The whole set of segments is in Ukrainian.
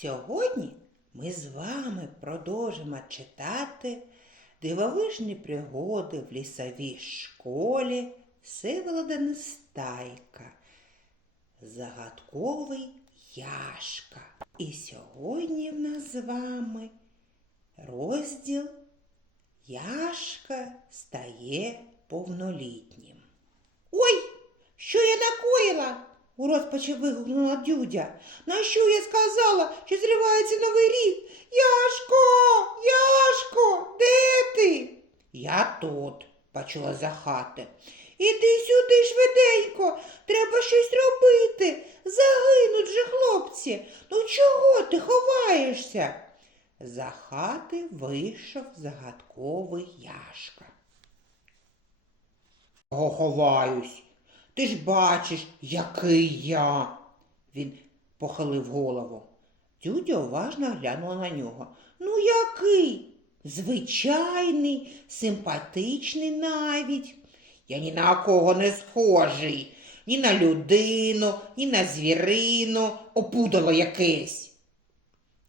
Сьогодні ми з вами продовжимо читати дивовижні пригоди в лісовій школі Всеволода Нестайка. Загадковий Яшка. І сьогодні в нас з вами розділ Яшка стає повнолітнім. Ой, що я накоїла? У розпачі вигукнула Дюдя. На що я сказала, що зривається новий рік? Яшко, Яшко, де ти? Я тут, почула за хати. Іди сюди швиденько, треба щось робити. Загинуть же хлопці. Ну чого ти ховаєшся? За хати вийшов загадковий Яшка. Кого ховаюсь? Ти ж бачиш, який я. Він похилив голову. Тютя уважно глянула на нього. Ну, який? Звичайний, симпатичний навіть. Я ні на кого не схожий, ні на людину, ні на звірину, опудало якесь.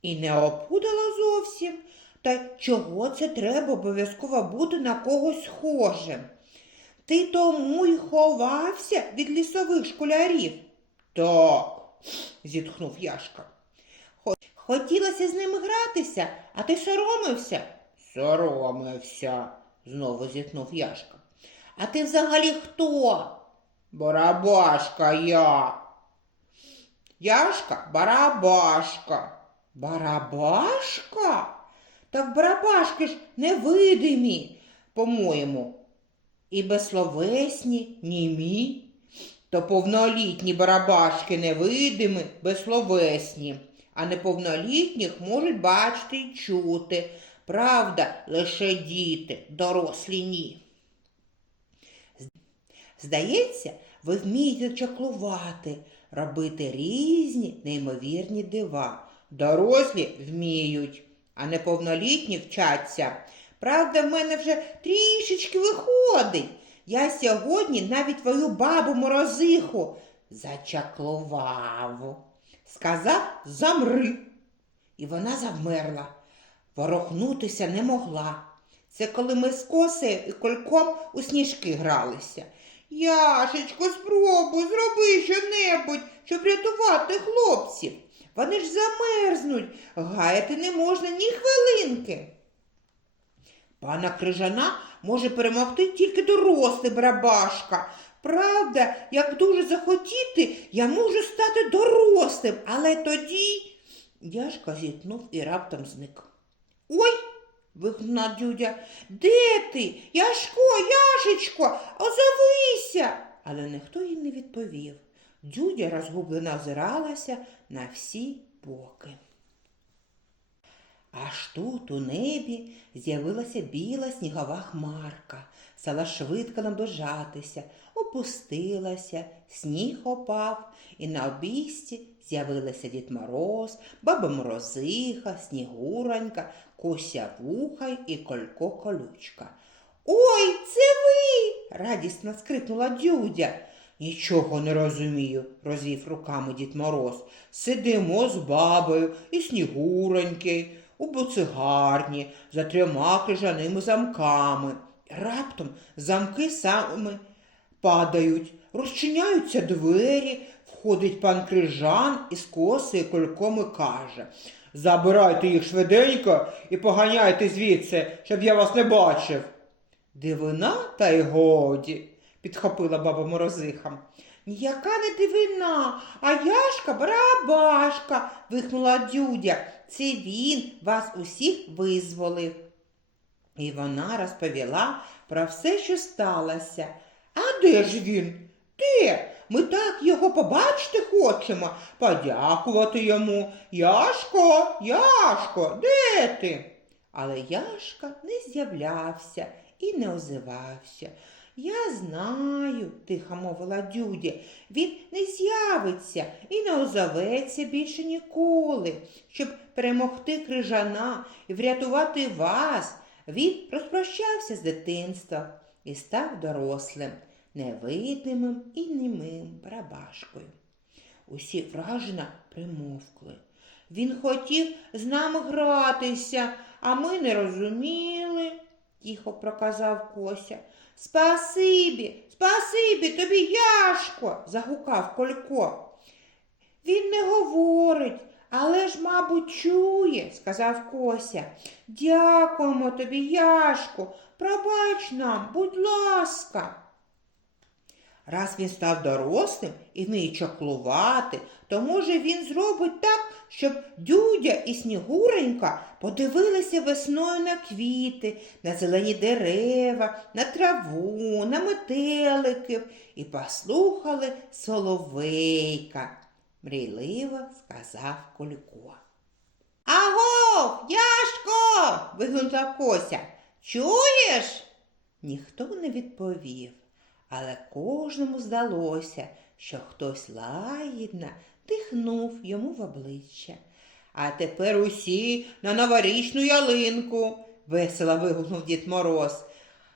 І не опудало зовсім. Та чого це треба обов'язково бути на когось схожим? Ти тому й ховався від лісових школярів? Так, зітхнув Яшка. Хотілося з ними гратися, а ти соромився? Соромився, знову зітхнув Яшка. А ти взагалі хто? Барабашка я. Яшка барабашка. Барабашка? Так барабашки ж невидимі, по-моєму. І безсловесні, німі, то повнолітні барабашки невидимі, безсловесні, а неповнолітніх можуть бачити й чути. Правда, лише діти, дорослі ні. Здається, ви вмієте чаклувати, робити різні неймовірні дива. Дорослі вміють, а неповнолітні вчаться. Правда, в мене вже трішечки виходить. Я сьогодні навіть твою бабу морозиху зачаклував. Сказав замри. І вона завмерла. Ворохнутися не могла. Це коли ми з косею і кольком у сніжки гралися. Яшечко, спробуй, зроби щонебудь, щоб рятувати хлопців. Вони ж замерзнуть, гаяти не можна ні хвилинки. Пана крижана може перемогти тільки дорослий барабашка. Правда, як дуже захотіти, я можу стати дорослим, але тоді. Яшка зітнув і раптом зник. Ой. вигукнула Дюдя. Де ти? Яшко, Яшечко, озовися. Але ніхто їй не відповів. Дюдя розгублено озиралася на всі боки. Аж тут у небі з'явилася біла снігова хмарка, стала швидко наближатися, опустилася, сніг опав, і на обійсті з'явилися Дід Мороз, баба Морозиха, Снігуронька, Кося Вуха і Колько Колючка. Ой, це ви. радісно скрикнула Дюдя. Нічого не розумію, розвів руками Дід Мороз. Сидимо з бабою і Снігуроньки у буцигарні за трьома крижаними замками. Раптом замки саме падають, розчиняються двері, входить пан крижан із косою кольком і каже Забирайте їх швиденько і поганяйте звідси, щоб я вас не бачив. Дивина, та й годі, підхопила баба Морозиха. Ніяка не дивина, а Яшка барабашка, вихнула Дюдя. Це він вас усіх визволив. І вона розповіла про все, що сталося. А де ж він? Де? Ми так його побачити хочемо, подякувати йому. Яшко, Яшко, де ти? Але Яшка не з'являвся і не озивався. Я знаю, тихо мовила Дюдя, він не з'явиться і не озоветься більше ніколи. Щоб перемогти крижана і врятувати вас, він розпрощався з дитинства і став дорослим, невидимим і німим барабашкою. Усі вражено примовкли. Він хотів з нами гратися, а ми не розуміли, тихо проказав Кося. Спасибі, спасибі тобі, Яшко, загукав Колько. Він не говорить, але ж, мабуть, чує, сказав Кося. Дякуємо тобі, Яшку, пробач нам, будь ласка. Раз він став дорослим і вміє чаклувати, то може він зробить так, щоб дюдя і снігуренька подивилися весною на квіти, на зелені дерева, на траву, на метеликів і послухали соловейка, мрійливо сказав Колько. Агов, Яшко. вигукнула Кося. Чуєш? Ніхто не відповів, але кожному здалося, що хтось лагідно дихнув йому в обличчя. А тепер усі на новорічну ялинку, весело вигукнув Дід Мороз.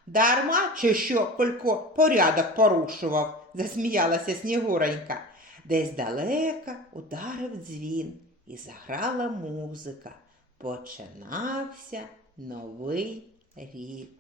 Дарма чи що Колько порядок порушував, засміялася Снігуренька. Десь далека ударив дзвін і заграла музика. Починався новий рік.